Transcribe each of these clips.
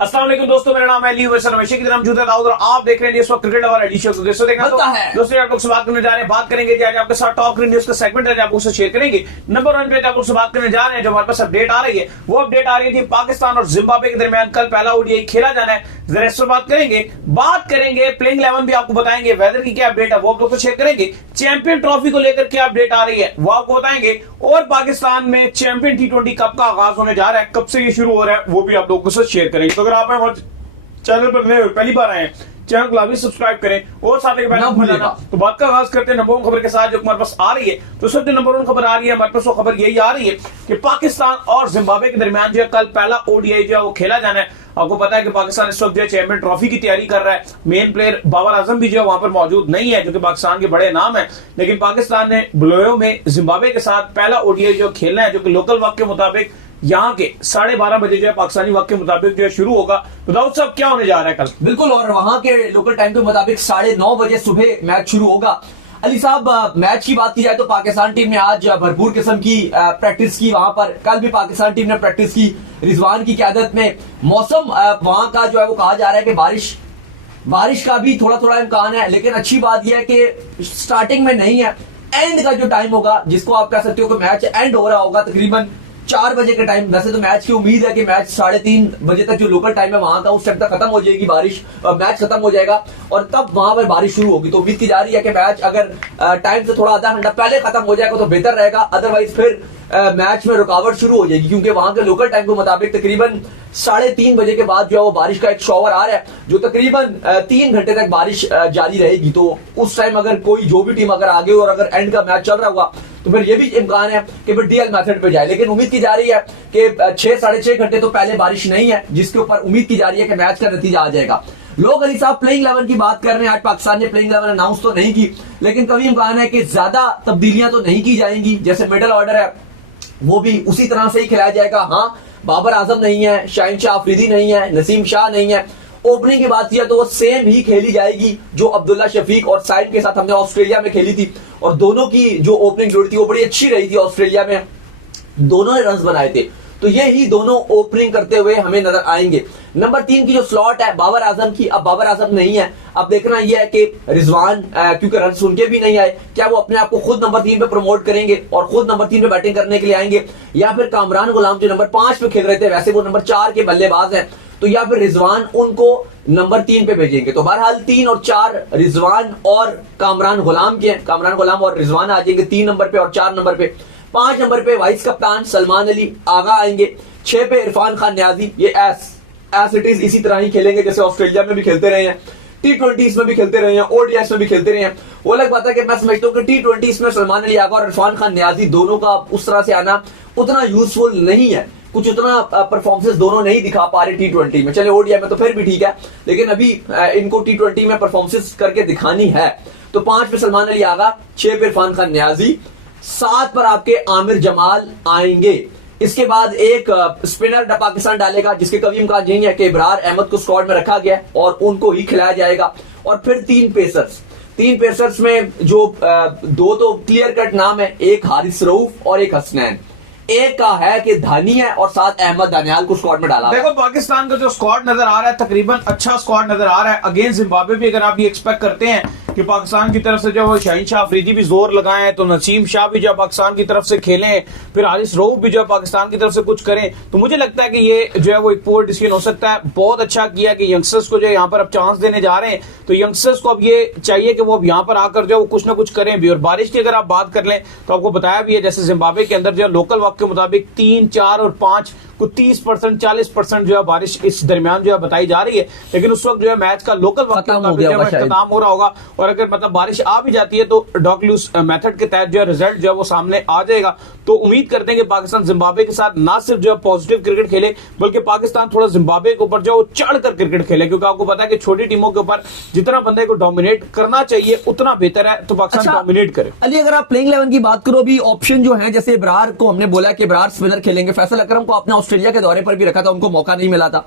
अस्सलाम वालेकुम दोस्तों, मेरा नाम है अली वैसे रमेश की तरह मौजूद है दाऊद और आप देख रहे हैं इस वक्त क्रिकेट और एडिशन को। दोस्तों देखना दोस्तों आप लोग से बात करने जा रहे हैं, बात करेंगे आज आपके साथ टॉप न्यूज का सेगमेंट है, आपको उससे शेयर करेंगे। नंबर 1 पे आप लोग से बात करने जा रहे हैं, जो हमारे पास अपडेट आ रही है वो अपडेट आ रही थी पाकिस्तान और जिम्बाब्वे के दरमियान कल पहला ओडीआई खेला जाना है। जरा इस पर बात करेंगे प्लेइंग 11 भी आपको बताएंगे, वेदर की क्या अपडेट है वो आप लोग को शेयर करेंगे, चैंपियन ट्रॉफी को लेकर क्या अपडेट आ रही है वो आपको बताएंगे, और पाकिस्तान में चैंपियन T20 कप का आगाज होने जा रहा है, कब से ये शुरू हो रहा है वो भी आप लोगों को शेयर करेंगे। तो अगर आप हमारे चैनल पर नए पहली बार आए हैं, चैनल को लाजमी सब्सक्राइब करें और साथ ही तो बात का आगाज करते हैं नंबर 1 खबर के साथ जो हमारे पास आ रही है। तो सबसे नंबर 1 खबर आ रही है हमारे पास, वो खबर यही आ रही है कि पाकिस्तान और जिम्बाब्वे के दरमियान जो है कल पहला ओडीआई जो है वो खेला जाना है। आपको पता है कि पाकिस्तान इस वक्त जो है चैंपियन ट्रॉफी की तैयारी कर रहा है, मेन प्लेयर बाबर आजम भी जो है वहां पर मौजूद नहीं है, जो कि पाकिस्तान के बड़े नाम है, लेकिन पाकिस्तान ने बुलोयो में जिम्बाब्वे के साथ पहला ओडीआई जो खेलना है, जो कि लोकल वक्त के मुताबिक यहाँ के 12:30 बजे जो है पाकिस्तानी वक्त के मुताबिक जो है शुरू होगा। तो दाऊद साहब क्या होने जा रहा है कल? बिल्कुल, और वहां के लोकल टाइम के मुताबिक 9:30 बजे सुबह मैच शुरू होगा। अली साहब, मैच की बात की जाए तो पाकिस्तान टीम ने आज भरपूर किस्म की प्रैक्टिस की वहां पर। कल भी पाकिस्तान टीम ने प्रैक्टिस की रिजवान की क़यादत में। मौसम वहां का जो है वो कहा जा रहा है कि बारिश का भी थोड़ा थोड़ा इम्कान है, लेकिन अच्छी बात यह है कि स्टार्टिंग में नहीं है, एंड का जो टाइम होगा जिसको आप कह सकते हो कि मैच एंड हो रहा होगा तकरीबन 4 बजे के टाइम। वैसे तो मैच की उम्मीद है कि मैच 3:30 बजे तक जो लोकल टाइम है वहां का, उस टाइम तक खत्म हो जाएगी बारिश और मैच खत्म हो जाएगा और तब वहां पर बारिश शुरू होगी। तो उम्मीद की जा रही है कि मैच अगर टाइम से थोड़ा आधा घंटा पहले खत्म हो जाएगा तो बेहतर रहेगा, अदरवाइज फिर मैच में रुकावट शुरू हो जाएगी, क्योंकि वहां के लोकल टाइम के मुताबिक तकरीबन 3:30 बजे के बाद जो है वो बारिश का एक शॉवर आ रहा है, जो तकरीबन 3 घंटे तक बारिश जारी रहेगी। तो उस टाइम अगर कोई जो भी टीम अगर आगे और अगर एंड का मैच चल रहा हुआ तो फिर ये भी इम्कान है कि फिर डीएल मेथड पे जाए, लेकिन उम्मीद की जा रही है कि 6-6.5 घंटे तो पहले बारिश नहीं है, जिसके ऊपर उम्मीद की जा रही है कि मैच का नतीजा आ जाएगा। लोग अली साहब प्लेइंग 11 की बात कर रहे हैं। आज पाकिस्तान ने प्लेइंग 11 अनाउंस तो नहीं की, लेकिन कभी इम्कान है कि ज्यादा तब्दीलियां तो नहीं की जाएंगी। जैसे मिडल ऑर्डर है वो भी उसी तरह से ही खिलाया जाएगा। हाँ, बाबर आजम नहीं है, शाहिन शाह अफरीदी नहीं है, नसीम शाह नहीं है। ओपनिंग की बात किया तो वो सेम ही खेली जाएगी जो अब्दुल्ला शफीक और साइड के साथ हमने ऑस्ट्रेलिया में खेली थी, और दोनों की जो ओपनिंग जोड़ी थी वो बड़ी अच्छी रही थी। ऑस्ट्रेलिया में दोनों ने रन बनाए थे, तो ये ही दोनों ओपनिंग करते हुए हमें नजर आएंगे। नंबर 3 की जो स्लॉट है बाबर आजम की, अब बाबर आजम नहीं है। अब देखना यह है कि रिजवान क्योंकि रन सुन के भी नहीं आए, क्या वो अपने आप को खुद नंबर 3 पे प्रमोट करेंगे और खुद नंबर 3 पे बैटिंग करने के लिए आएंगे, या फिर कामरान गुलाम जो नंबर 5 पे खेल रहे थे, वैसे वो नंबर 4 के बल्लेबाज हैं, तो या फिर रिजवान उनको नंबर 3 पे भेजेंगे। तो बहरहाल 3 और 4 रिजवान और कामरान गुलाम के हैं। कामरान गुलाम और रिजवान आ जाएंगे 3 नंबर पे और 4 नंबर पे। 5 नंबर पे वाइस कप्तान सलमान अली आगा आएंगे। 6 पे इरफान खान न्याजी, ये एस इट इज इसी तरह ही खेलेंगे जैसे ऑस्ट्रेलिया में भी खेलते रहे हैं, T20 में भी खेलते रहे हैं, ओडीआई में भी खेलते रहे हैं। वो अलग बात है कि मैं समझता हूँ कि T20 में सलमान अली आगा और इरफान खान न्याजी दोनों का उस तरह से आना उतना यूजफुल नहीं है, कुछ उतना परफॉर्मेंस दोनों नहीं दिखा पा रहे T20 में। चले ओडीआई में तो फिर भी ठीक है, लेकिन अभी इनको T20 में परफॉर्मेंस करके दिखानी है। तो 5 पे सलमान अली आगा, 6 पे इरफान खान न्याजी, 7 पर आपके आमिर जमाल आएंगे। इसके बाद एक स्पिनर पाकिस्तान डालेगा, जिसके कभी इम्कान यही है कि इब्रार अहमद को स्क्वाड में रखा गया और उनको ही खिलाया जाएगा। और फिर 3 पेसर्स में जो 2 तो क्लियर कट नाम है, एक हारिस रऊफ और एक हसनैन। एक का है कि धानी है और साथ अहमद दानियाल को स्क्वाड में डाला। देखो पाकिस्तान का जो स्क्वाड नजर आ रहा है तकरीबन अच्छा स्क्वाड नजर आ रहा है। अगेंस्ट जिम्बाब्वे भी अगर आप ये एक्सपेक्ट करते हैं कि पाकिस्तान की तरफ से जो शाहिन शाह अफरीदी भी जोर लगाएं, तो नसीम शाह भी जो पाकिस्तान की तरफ से खेलें, फिर हारिस रऊफ भी जो पाकिस्तान की तरफ से कुछ करें, तो मुझे लगता है कि ये जो है वो एक पोर डिसीजन हो सकता है। बहुत अच्छा किया कि यंगस्टर्स को जो यहाँ पर अब चांस देने जा रहे हैं, तो यंगस्टर्स को अब ये चाहिए कि वो अब यहाँ पर आकर जो कुछ ना कुछ करें भी। और बारिश की अगर आप बात कर लें तो आपको बताया भी है, जैसे जिम्बाब्वे के अंदर जो लोकल वक्त के मुताबिक 3, 4 और 5 को 30%, 40% जो है बारिश इस दरमियान जो है बताई जा रही है, लेकिन उस वक्त जो है मैच का लोकल वक्त खत्म हो रहा होगा। और अगर मतलब बारिश आ भी जाती है तो डॉग लूज मेथड के तहत जो है रिजल्ट जो है वो सामने आ जाएगा। तो उम्मीद करते हैं कि पाकिस्तान जिम्बाब्वे के साथ ना सिर्फ जो है पॉजिटिव क्रिकेट खेले, बल्कि पाकिस्तान थोड़ा जिम्बाब्वे के ऊपर जो चढ़कर क्रिकेट खेले, क्योंकि आपको पता है कि छोटी टीमों के ऊपर जितना बंदे को डोमिनेट करना चाहिए उतना बेहतर है, तो पाकिस्तान डोमिनेट करे। अली, अगर आप प्लेइंग 11 की बात करो, भी ऑप्शन जो है, जैसे इब्रार को हमने बोला कि इब्रार स्पिनर खेलेंगे, फैसल अकरम को आपने ऑस्ट्रेलिया के दौरे पर भी रखा था, उनको मौका नहीं मिला था।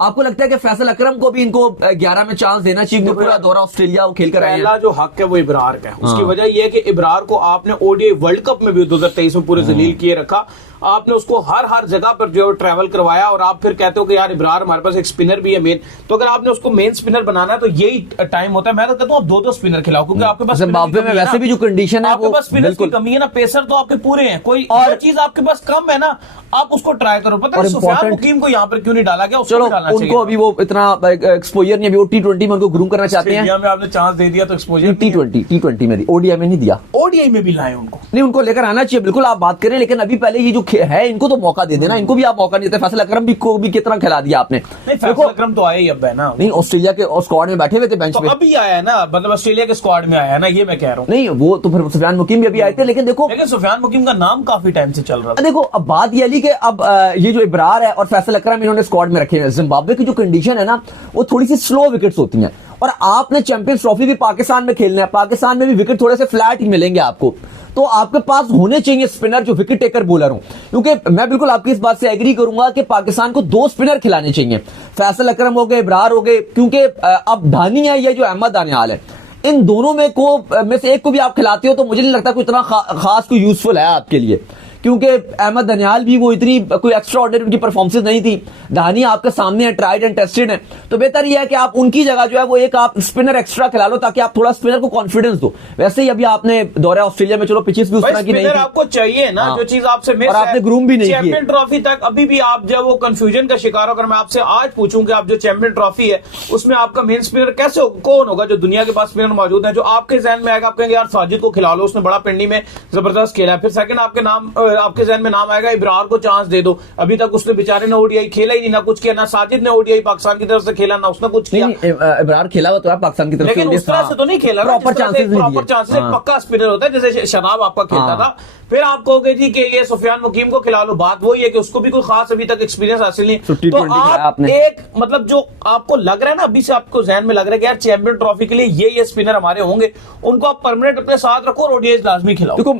आपको लगता है कि फैसल अकरम को भी इनको 11 में चांस देना चाहिए? पूरा दौरा ऑस्ट्रेलिया वो खेल कर आए हैं। पहला जो हक है वो इब्रार का है। उसकी वजह यह है कि इब्रार को आपने ओडीआई वर्ल्ड कप में भी 2023 में पूरे जलील किए रखा। आपने उसको हर जगह पर जो है ट्रैवल करवाया, और आप फिर कहते हो कि यार इब्रार हमारे पास एक स्पिनर भी है मेन। तो अगर आपने उसको मेन स्पिनर बनाना है तो यही टाइम होता है। मैं तो कहता हूँ आप 2-2 स्पिनर खिलाओ, क्योंकि आपके पास जिम्बाब्वे में वैसे भी जो कंडीशन है आपके पास स्पिनर की कमी है ना, पेसर तो आपके पूरे हैं, कोई और चीज आपके पास कम है ना, आप उसको ट्राई करो। पता है सुफियान मुकीम को यहाँ पर क्यों नहीं डाला गया? चलो उनको अभी वो इतना एक्सपोजर नहीं, अभी वो T20 में उनको ग्रूम करना चाहते हैं। में आपने चांस दे दिया तो एक्सपोजर T20 में ओडीआई में नहीं दिया, ओडीआई में भी लाए उनको नहीं, उनको लेकर आना चाहिए। बिल्कुल आप बात करें, लेकिन अभी पहले ये जो है इनको तो मौका दे देना। इनको भी आप मौका नहीं देते। फैसल अकरम भी को भी कितना खिला दिया आपने। फैसल अकरम तो आया ही अब है ना, नहीं ऑस्ट्रेलिया के स्क्वाड में बैठे हुए थे बेंच पे, अभी आया है ना, मतलब ऑस्ट्रेलिया के स्क्वाड में आया है ना, ये मैं कह रहा हूँ। नहीं वो तो फिर सुफियान मुकीम भी अभी आए थे, लेकिन देखो सुफियान मुकीम का नाम काफी टाइम से चल रहा है। देखो अब बात ये कि अब ये जो इब्रार है और फैसल अकरम इन्होंने स्क्वाड में रखे हैं। जिम्बाब्वे की जो कंडीशन है ना, वो थोड़ी सी स्लो विकेट्स होती हैं, और आपने चैंपियंस ट्रॉफी भी पाकिस्तान में खेलना है। पाकिस्तान में भी विकेट थोड़े से फ्लैट ही मिलेंगे आपको, तो आपके पास होने चाहिए स्पिनर जो विकेट टेकर बॉलर हो। क्योंकि मैं बिल्कुल आपकी इस बात से एग्री करूंगा कि पाकिस्तान को 2 स्पिनर खिलाने चाहिए, फैसल अकरम हो गए, इब्रार हो गए, क्योंकि अब धानी है या जो अहमद दानियाल है, इन दोनों में से एक को भी आप खिलाते हो तो मुझे नहीं लगता कोई इतना खास कोई यूजफुल है आपके लिए। क्योंकि अहमद दानियाल भी वो इतनी कोई एक्स्ट्रा ऑर्डिनरी उनकी परफॉर्मेंस नहीं थी। धानी आपके सामने है, ट्राइड एंड टेस्टेड है, तो बेहतर यह है कि आप उनकी जगह जो है वो एक आप स्पिनर एक्स्ट्रा खिला लो, ताकि आप थोड़ा स्पिनर को कॉन्फिडेंस दो। वैसे ही अभी आपने दौरे ऑस्ट्रेलिया में, चलो पिचेस भी उस तरह की नहीं थी, आपको चाहिए ना जो चीज आपसे मिस और आपने ग्रूम भी नहीं किया। चैंपियन ट्रॉफी तक अभी भी आप जब वो कंफ्यूजन का शिकार हो। अगर मैं आपसे आज पूछूं कि आप जो चैंपियन ट्रॉफी है उसमें आपका मेन स्पिनर कैसे कौन होगा, जो दुनिया के पास स्पिनर मौजूद है, जो आपके जहन में आएगा, आप कहेंगे यार साजिद को खिला लो, उसने बड़ा पिंडी में जबरदस्त खेला है। फिर सेकंड आपके जहन में नाम आएगा इब्रार को चांस दे दो। अभी तक उसने बेचारे ने ओडीआई खेला ही नहीं, ना कुछ किया, ना साजिद ने ओडीआई पाकिस्तान की तरफ से खेला, ना उसने कुछ किया। इब्रार खेला हुआ तो है पाकिस्तान की तरफ से, लेकिन उस तरह से तो नहीं खेला, प्रॉपर चांसेस पक्का स्पिनर होता है जैसे शराब आपका खेलता था। फिर आप कहोगे जी कि ये सुफियान मुकीम को खिला लो, बात वही है कि उसको भी कोई खास अभी तक एक्सपीरियंस हासिल नहीं। तो आप एक मतलब जो आपको लग रहा है ना, अभी से आपको जहन में लग रहा है कि यार चैंपियन ट्रॉफी के लिए ये स्पिनर हमारे होंगे, उनको आप परमानेंट अपने साथ रखो और ओडीआई लाजमी खिलाओ। देखो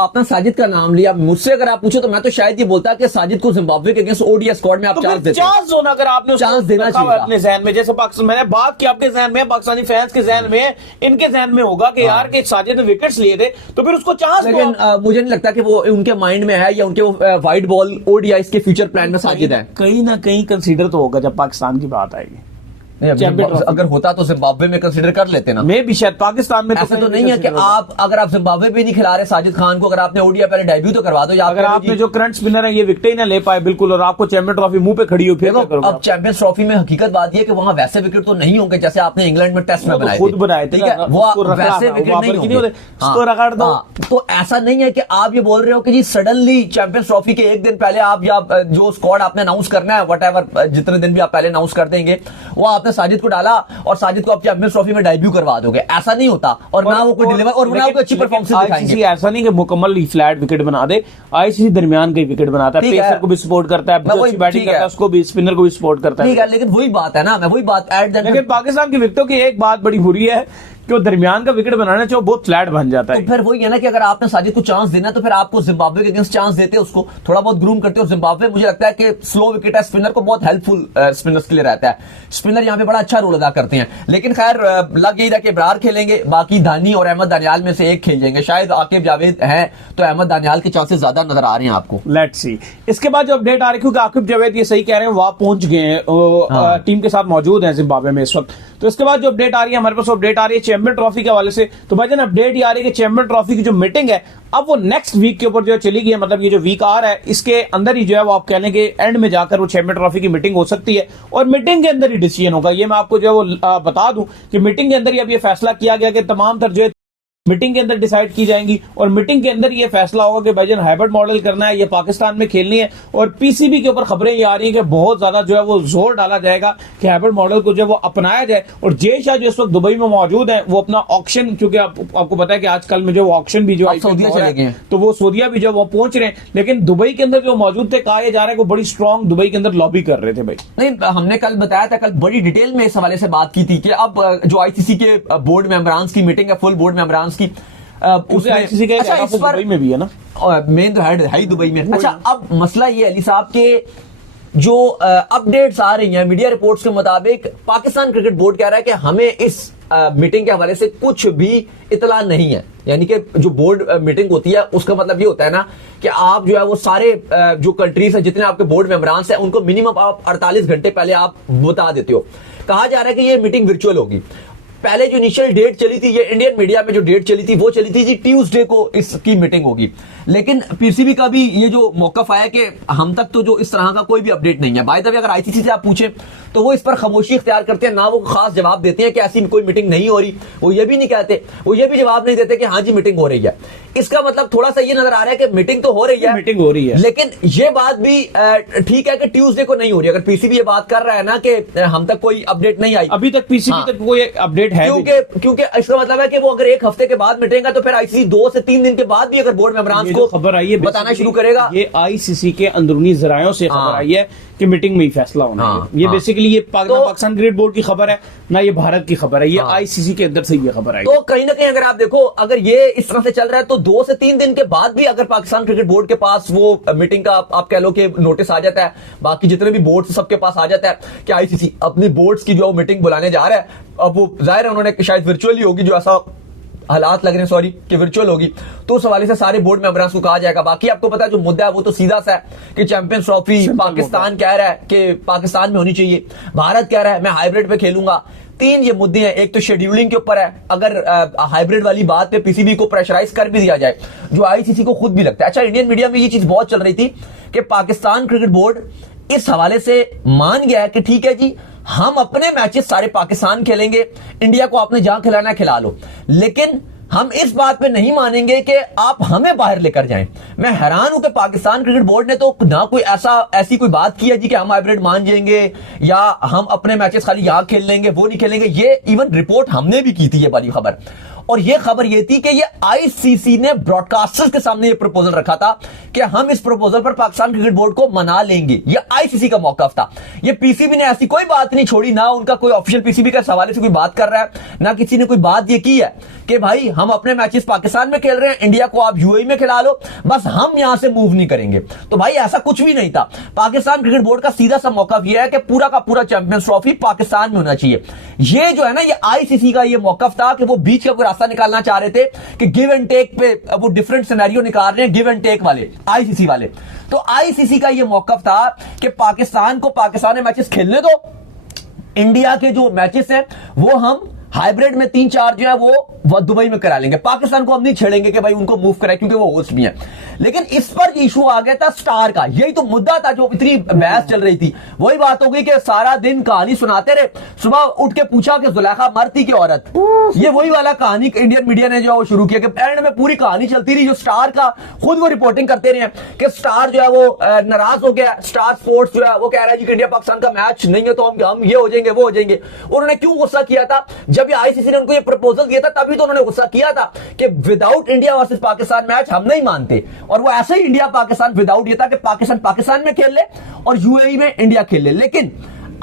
आपने साजिद का नाम लिया, मुझसे अगर आप पूछो तो मैं तो शायद ये बोलता कि साजिद को जिम्बाब्वे के अगेंस्ट ओडीआई स्क्वाड में आप चांस देते हैं। चांस होना, अगर आपने चांस देना चाहिए अपने जहन में, जैसे पाकिस्तान मैंने बात की आपके जहन में, पाकिस्तानी फैंस के जहन में, इनके जहन में होगा कि यार कि साजिद ने विकेट्स लिए थे तो फिर उसको चांस। लेकिन मुझे नहीं लगता कि वो उनके माइंड में है या उनके वो वाइट बॉल ओडीआई के फ्यूचर प्लान में साजिद है। कहीं ना कहीं कंसीडर तो होगा जब पाकिस्तान की बात आएगी। अगर होता तो जिम्बाब्वे में कंसीडर कर लेते ना, मैं भी शायद पाकिस्तान में। ऐसा तो नहीं है कि आप अगर आप जिम्बाब्वे भी नहीं खिला रहे साजिद खान को, अगर आपने ओडीआई पहले डेब्यू तो करवा दो। अगर आपने जो करंट स्पिनर है ये विकेट ही ना ले पाए बिल्कुल, और आपको चैंपियन ट्रॉफी मुंह पे खड़ी हो, फिर अब चैंपियंस ट्रॉफी में हकीकत बात है कि वहां वैसे विकेट तो नहीं होंगे जैसे आपने इंग्लैंड में टेस्ट में बनाए, खुद बनाए थे, वो वैसे विकेट नहीं होंगे, उसको रगड़ दो। तो ऐसा नहीं है कि आप ये बोल रहे हो कि जी सडनली चैंपियंस ट्रॉफी के एक दिन पहले आप या जो स्क्वाड आपने अनाउंस करना है, व्हाटएवर जितने दिन भी आप पहले अनाउंस कर देंगे, वो आपने साजिद को डाला और साजिद को आप चैंपियंस ट्रॉफी में डेब्यू करवा दोगे। ऐसा नहीं होता, और ना वो कोई डिलीवर और ना वो अच्छी परफॉर्मेंस दिखाएंगे। ऐसा नहीं कि मुकम्मल फ्लैट विकेट बना दे, आईसीसी दरमियान का विकेट बनाता है, पेसर को भी सपोर्ट करता है, अच्छी बैटिंग करता है उसको भी, स्पिनर को भी सपोर्ट करता है। लेकिन वही बात है ना, मैं वही बात लेकिन पाकिस्तान की विकेटों की एक बात बड़ी बुरी है कि दरमियान का विकेट बनाना चाहिए बहुत फ्लैट बन जाता है। तो फिर वही है ना कि अगर आपने साजिद को चांस देना तो फिर आपको जिम्बाब्वे के अगेंस्ट चांस देते, उसको थोड़ा बहुत ग्रूम करते हो। जिम्बाब्वे मुझे लगता है कि स्लो विकेट है, स्पिनर को बहुत हेल्पफुल स्पिनर्स के लिए रहता है, स्पिनर यहाँ पे बड़ा अच्छा रोल अदा करते हैं। लेकिन खैर लग यही था कि इब्रार खेलेंगे, बाकी धानी और अहमद दानियाल में से एक खेल जाएंगे। शायद आकिब जावेद हैं तो अहमद दानियाल के चांसेस ज्यादा नजर आ रहे हैं आपको। Let's see. इसके बाद जो अपडेट आ रही है, आकिब जावेद ये सही कह रहे हैं, वहां पहुंच गए हैं, टीम के साथ मौजूद है जिम्बाब्वे में इस वक्त। तो इसके बाद जो अपडेट आ रही है हमारे पास, अपडेट आ रही है चैंपियन ट्रॉफी के हवाले से। तो भाईजान अपडेट ये आ रही है कि चैंपियन ट्रॉफी की जो मीटिंग है अब वो नेक्स्ट वीक के ऊपर जो चली गई है, मतलब ये जो वीक आ रहा है इसके अंदर ही जो है वो आप कहने के एंड में जाकर वो चैंपियन ट्रॉफी की मीटिंग हो सकती है, और मीटिंग के अंदर ही डिसीजन होगा। ये मैं आपको जो है वो बता दूं कि मीटिंग के अंदर ही अब ये फैसला किया गया कि तमाम तर जो मीटिंग के अंदर डिसाइड की जाएंगी, और मीटिंग के अंदर ये फैसला होगा कि भाईजान हाइब्रिड मॉडल करना है, ये पाकिस्तान में खेलनी है। और पीसीबी के ऊपर खबरें ये आ रही हैं कि बहुत ज्यादा जो है वो जोर डाला जाएगा कि हाइब्रिड मॉडल को जो है वो अपनाया जाए। और जय शाह जो इस वक्त दुबई में मौजूद है, वो अपना ऑक्शन, क्योंकि आपको पता है कि आजकल में जो ऑक्शन भी जो सऊदीया चले गए, तो वो सऊदीया भी जो वो पहुंच रहे हैं, लेकिन दुबई के अंदर जो मौजूद थे, कहा जा रहा है कि बड़ी स्ट्रॉन्ग दुबई के अंदर लॉबी कर रहे थे। भाई नहीं, हमने कल बताया था, कल बड़ी डिटेल में इस हवाले से बात की थी कि अब जो आईसीसी के बोर्ड मेंबरान की मीटिंग है, फुल बोर्ड मेंबरान की, आईसीसी का अच्छा, इस पर दुबई में भी है ना, मेन तो है ही दुबई में। अच्छा, अब मसला ये अली साहब के जो अपडेट्स आ रही हैं मीडिया रिपोर्ट्स के मुताबिक, पाकिस्तान क्रिकेट बोर्ड कह रहा है कि हमें इस मीटिंग के हवाले से कुछ भी इतला नहीं है। यानी कि जो बोर्ड मीटिंग होती है उसका मतलब ये होता है ना कि आप जो है वो सारे जो कंट्रीज हैं, जितने आपके बोर्ड मेंबरान्स हैं, उनको मिनिमम आप 48 घंटे पहले आप बता देते हो। कहा जा रहा है कि ये मीटिंग वर्चुअल होगी। पहले जो इनिशियल डेट चली थी, ये इंडियन मीडिया में जो डेट चली थी वो चली थी जी ट्यूसडे को इसकी मीटिंग होगी। लेकिन पीसीबी का भी ये जो मौकफ आया कि हम तक तो जो इस तरह का कोई भी अपडेट नहीं है। बाय द वे अगर आईसीसी से आप पूछें तो वो इस पर खामोशी इख्तियार करते हैं, ना वो खास जवाब देते हैं कि ऐसी कोई मीटिंग नहीं हो रही। वो ये भी नहीं कहते, वो ये भी जवाब नहीं देते कि हाँ जी मीटिंग हो रही है। इसका मतलब थोड़ा सा ये नजर आ रहा है कि मीटिंग तो हो रही है, मीटिंग हो रही है, लेकिन ये बात भी ठीक है कि ट्यूसडे को नहीं हो रही। अगर पीसीबी ये बात कर रहा है ना कि हम तक कोई अपडेट नहीं आई, अभी तक पीसीबी तक कोई अपडेट है, क्योंकि इसका मतलब है कि वो अगर एक हफ्ते के बाद मीटिंग है तो फिर आईसीसी 2 से 3 दिन के बाद भी अगर बोर्ड मेंबरान्स को खबर आई है बताना शुरू करेगा। ये आईसीसी के अंदरूनी जरायों से खबर आई है कि मीटिंग में ही फैसला होना है। ये बेसिकली ये पाकिस्तान क्रिकेट बोर्ड की खबर है, ना ये भारत की खबर है, ये आईसीसी के अंदर से ये खबर आई। तो कहीं ना कहीं अगर आप देखो, अगर ये इस तरह से चल रहा है तो 2 से 3 दिन के बाद भी अगर पाकिस्तान क्रिकेट बोर्ड के पास वो मीटिंग का आप कह लो कि नोटिस आ जाता है, बाकी जितने भी बोर्ड सबके पास आ जाता है कि आईसीसी अपनी बोर्ड्स की जो मीटिंग बुलाने जा रहा है, अब वो जाहिर है उन्होंने शायद वर्चुअली होगी, जो ऐसा हालात लग रहे हैं सॉरी कि वर्चुअल होगी, तो उस हवाले से सारे बोर्ड मेंबर्स को कहा जाएगा। बाकी आपको पता है जो मुद्दा है वो तो सीधा सा है कि चैंपियंस ट्रॉफी पाकिस्तान कह रहा है कि पाकिस्तान में होनी चाहिए, भारत कह रहा है मैं हाइब्रिड पे खेलूंगा। 3 ये मुद्दे हैं। एक तो शेड्यूलिंग के ऊपर है, अगर हाइब्रिड वाली बात पे पीसीबी को प्रेशराइज कर भी दिया जाए, जो आईसीसी को खुद भी लगता है। अच्छा, इंडियन मीडिया में ये चीज बहुत चल रही थी कि पाकिस्तान क्रिकेट बोर्ड इस हवाले से मान गया है कि ठीक है जी, हम अपने मैचेस सारे पाकिस्तान खेलेंगे, इंडिया को आपने जहां खिलाना है खिला लो, लेकिन हम इस बात पे नहीं मानेंगे कि आप हमें बाहर लेकर जाएं। मैं हैरान हूं कि पाकिस्तान क्रिकेट बोर्ड ने तो ना कोई ऐसी कोई बात की है जी कि हम हाइब्रिड मान जाएंगे या हम अपने मैचेस खाली यहां खेल लेंगे, वो नहीं खेलेंगे। ये इवन रिपोर्ट हमने भी की थी, ये बड़ी खबर। और ये खबर ये थी कि ये आईसीसी ने ब्रॉडकास्टर्स के सामने ये प्रपोजल रखा था कि हम इस प्रपोजल पर पाकिस्तान क्रिकेट बोर्ड को मना लेंगे। ये आईसीसी का मौकफ था। ये पीसीबी ने ऐसी कोई बात नहीं छोड़ी, ना उनका कोई ऑफिशियल पीसीबी के हवाले से कोई बात कर रहा है, ना किसी ने कोई बात ये की है कि भाई हम अपने मैचेस पाकिस्तान में खेल रहे हैं, इंडिया को आप यूएई में खिला लो, बस हम यहां से मूव नहीं करेंगे। तो भाई ऐसा कुछ भी नहीं था। पाकिस्तान क्रिकेट बोर्ड का सीधा सा मौकफ यह है कि पूरा का पूरा चैंपियंस ट्रॉफी पाकिस्तान में होना चाहिए। ये जो है ना, ये आईसीसी का ये मौकफ था कि वो बीच का कोई रास्ता निकालना चाह रहे थे कि गिव एंड टेक पे वो डिफरेंट सिनेरियो निकाल रहे हैं, गिव एंड टेक वाले आईसीसी वाले। तो आईसीसी का ये मौकफ था कि पाकिस्तान को पाकिस्तान में मैचेस खेलने दो, इंडिया के जो मैचेस हैं वो हम हाइब्रिड में 3-4 जो है वो दुबई में करा लेंगे। पाकिस्तान को हम नहीं छेड़ेंगे कि भाई उनको मूव कराए क्योंकि वो होस्ट भी है। लेकिन इस पर इशू आ गया था स्टार का। यही तो मुद्दा था जो इतनी बहस चल रही थी। वही बात हो गई कि सारा दिन कहानी सुनाते रहे, सुबह उठ के पूछा कि जुलेखा मरती की औरत। ये वही वाला कहानी इंडियन मीडिया ने जो शुरू किया कि एंड में पूरी कहानी चलती रही। जो स्टार का खुद वो रिपोर्टिंग करते रहे कि स्टार जो है वो नाराज हो गया। स्टार स्पोर्ट्स जो है वो कह रहा है जी कि इंडिया पाकिस्तान का मैच नहीं है तो हम ये हो जाएंगे वो हो जाएंगे। उन्होंने क्यों गुस्सा किया था? जब आईसीसी ने उनको ये प्रपोजल दिया था तभी तो उन्होंने गुस्सा किया था कि without India versus Pakistan match हम नहीं मानते। और वो ऐसे ही इंडिया पाकिस्तान विदाउट ये था कि पाकिस्तान में खेल ले और यूएई में इंडिया खेल ले। लेकिन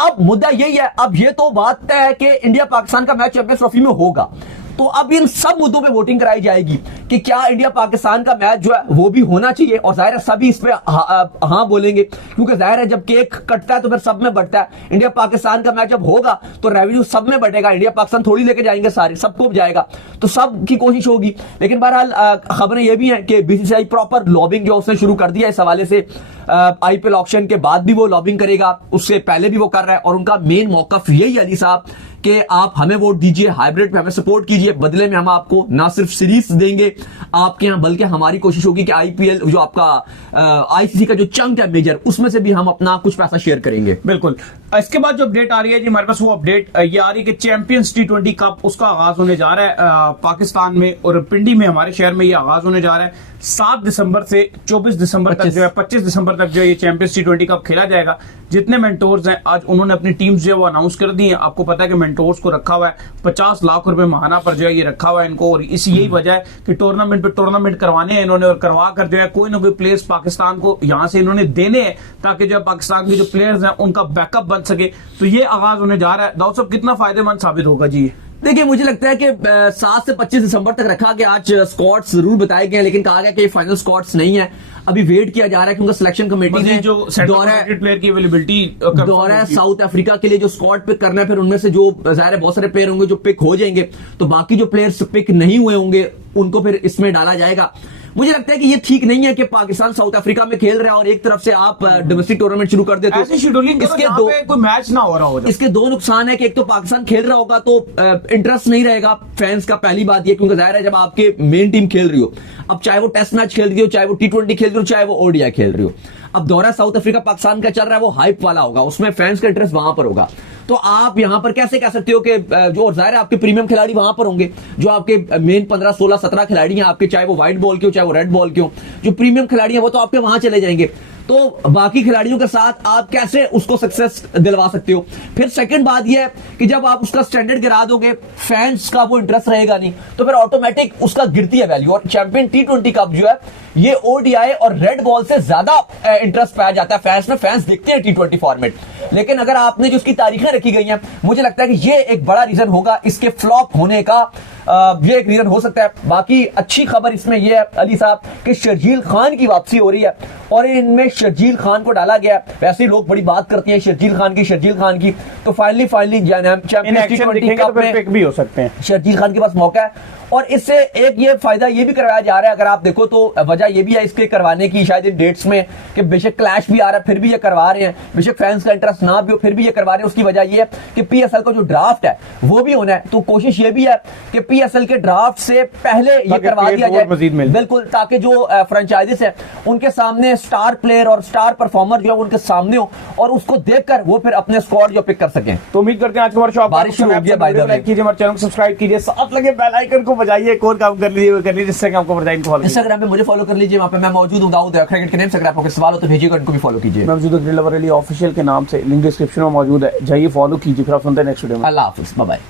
अब मुद्दा यही है, अब ये तो बात तय है कि इंडिया पाकिस्तान का मैच चैंपियंस ट्रॉफी में होगा। तो अब इन सब मुद्दों पे वोटिंग कराई जाएगी कि क्या इंडिया पाकिस्तान का मैच जो है वो भी होना चाहिए। और जाहिर है सभी इस पे हाँ बोलेंगे, क्योंकि जाहिर है जब केक कटता है तो फिर सब में बढ़ता है। इंडिया पाकिस्तान का मैच जब होगा तो रेवेन्यू सब में बढ़ेगा। इंडिया पाकिस्तान थोड़ी लेके जाएंगे, सारे सबको जाएगा, तो सब की कोशिश होगी। लेकिन बहरहाल खबरें ये भी हैं कि बीसीसीआई प्रॉपर लॉबिंग जो उसने शुरू कर दिया इस हवाले से। आईपीएल ऑक्शन के बाद भी वो लॉबिंग करेगा, उससे पहले भी वो कर रहा है। और उनका मेन मौकफ यही अली साहब कि आप हमें वोट दीजिए, हाइब्रिड पे हमें सपोर्ट कीजिए, बदले में हम आपको ना सिर्फ सीरीज देंगे आपके यहां, बल्कि हमारी कोशिश होगी कि आईपीएल जो आपका आईसीसी का जो चंक है मेजर, उसमें से भी हम अपना कुछ पैसा शेयर करेंगे। बिल्कुल। इसके बाद जो अपडेट आ रही है जी हमारे पास, वो अपडेट ये आ रही है कि चैंपियंस T20 कप उसका आगाज होने जा रहा है पाकिस्तान में और पिंडी में, हमारे शहर में ये आगाज होने जा रहा है। 7 दिसंबर से 24 दिसंबर तक जो है 25 दिसंबर तक जो ये चैंपियंस T20 कप खेला जाएगा। जितने मेंटोर्स हैं आज उन्होंने अपनी टीम्स जो है वो अनाउंस कर दी है। आपको पता है कि मेंटोर्स को रखा हुआ है 50 लाख रुपए महाना पर जो है ये रखा हुआ है इनको। और इसी यही वजह है कि टूर्नामेंट पे टूर्नामेंट करवाने हैं इन्होंने, और करवा कर जो है कोई ना कोई प्लेयर्स पाकिस्तान को यहां से इन्होंने देने हैं ताकि जो है पाकिस्तान के जो प्लेयर्स हैं उनका बैकअप बन सके। तो ये आगाज होने जा रहा है। दाऊद साहब, कितना फायदेमंद साबित होगा जी? देखिए मुझे लगता है कि 7 से 25 दिसंबर तक रखा गया। आज स्क्वाड्स जरूर बताए गए, लेकिन कहा गया कि फाइनल स्क्वाड्स नहीं है। अभी वेट किया जा रहा है क्योंकि सिलेक्शन कमेटी ने जो प्लेयर की अवेलेबिलिटी दौरा साउथ अफ्रीका के लिए जो स्क्वाड पिक करना है, फिर उनमें से जो जाहिर है बहुत सारे प्लेयर होंगे जो पिक हो जाएंगे, तो बाकी जो प्लेयर्स पिक नहीं हुए होंगे उनको फिर इसमें डाला जाएगा। मुझे लगता है कि ये ठीक नहीं है कि पाकिस्तान साउथ अफ्रीका में खेल रहा है और एक तरफ से आप डोमेस्टिक टूर्नामेंट शुरू कर देते हो। ऐसी शेड्यूलिंग इसके दो कोई मैच ना हो रहा हो। इसके दो नुकसान है कि एक तो पाकिस्तान खेल रहा होगा तो इंटरेस्ट नहीं रहेगा फैंस का, पहली बात ये, क्योंकि जाहिर है जब आपके मेन टीम खेल रही हो, अब चाहे वो टेस्ट मैच खेल रही हो, चाहे वो T20 खेल रही हो, चाहे वो ओडीआई खेल रही हो, अब दौरा साउथ अफ्रीका पाकिस्तान का चल रहा है, वो हाइप वाला होगा, उसमें फैंस का इंटरेस्ट वहां पर होगा। तो आप यहां पर कैसे कह सकते हो कि जो जाहिर है आपके प्रीमियम खिलाड़ी वहां पर होंगे, जो आपके मेन 15, 16, 17 खिलाड़ी हैं आपके, चाहे वो व्हाइट बॉल के हो चाहे वो रेड बॉल के हो, जो प्रीमियम खिलाड़ी हैं वो तो आपके वहां चले जाएंगे। तो बाकी खिलाड़ियों के साथ आप कैसे उसको सक्सेस दिलवा सकते हो? फिर सेकंड बात यह है कि जब आप उसका स्टैंडर्ड गिरा दोगे, फैंस का वो इंटरेस्ट रहेगा नहीं, तो फिर ऑटोमेटिक उसका गिरती है वैल्यू। और चैंपियन T20 कप जो है ये ओडीआई और रेड बॉल से ज्यादा इंटरेस्ट पाया जाता है फैंस में, फैंस देखते हैं T20 फॉर्मेट। लेकिन अगर आपने जो उसकी तारीखें रखी गई हैं, मुझे लगता है कि ये एक बड़ा रीजन होगा इसके फ्लॉप होने का, ये एक रीजन हो सकता है। बाकी अच्छी खबर इसमें यह है अली साहब कि शर्जील खान की वापसी हो रही है और इनमें शर्जील खान को डाला गया। वैसे ही लोग बड़ी बात करते हैं शर्जील खान की, तो फाइनली चैंपियंस T20 कप में भी हो सकते हैं। शर्जील खान के पास मौका है और इससे एक ये फायदा ये भी करवाया जा रहा है, अगर आप देखो तो वजह ये भी है इसके करवाने की शायद इन डेट्स में कि बेशक क्लैश भी आ रहा है फिर भी ये करवा रहे हैं, बेशक फैंस का इंटरेस्ट ना भी हो फिर भी ये करवा रहे हैं। उसकी वजह ये है कि PSL का जो ड्राफ्ट है वो भी होना है, तो कोशिश ये भी है कि PSL के ड्राफ्ट से पहले ये करवा दिया जाए, बिल्कुल, ताकि जो फ्रेंचाइजीज है उनके सामने स्टार प्लेयर और स्टार परफॉर्मर जो है उनके सामने हो और उसको देखकर वो फिर अपने स्क्वाड जो पिक कर सकें। तो उम्मीद करते हैं आज हमारे शो बारिश शुरू हो गया, बाय द वे लाइक कीजिए, हमारे चैनल को सब्सक्राइब कीजिए, साथ लगे बेल आइकन को बजाइए, कोई काम कर लीजिए जिससे कि आपको बताइए। इंस्टाग्राम पे मुझे फॉलो कर लीजिए, वहां पे मैं मौजूद हूं दाऊद क्रिकेट के नेम से। अगर आपको सवाल हो तो भेजिएगा, उनको भी फॉलो कीजिए। मैं मौजूद ऑफिशियल के नाम से, लिंक डिस्क्रिप्शन में मौजूद है, जाइए फॉलो कीजिए। फिर आप सुनते हैं नेक्स्ट वीडियो में। अल्लाह हाफिज, बाय बाय।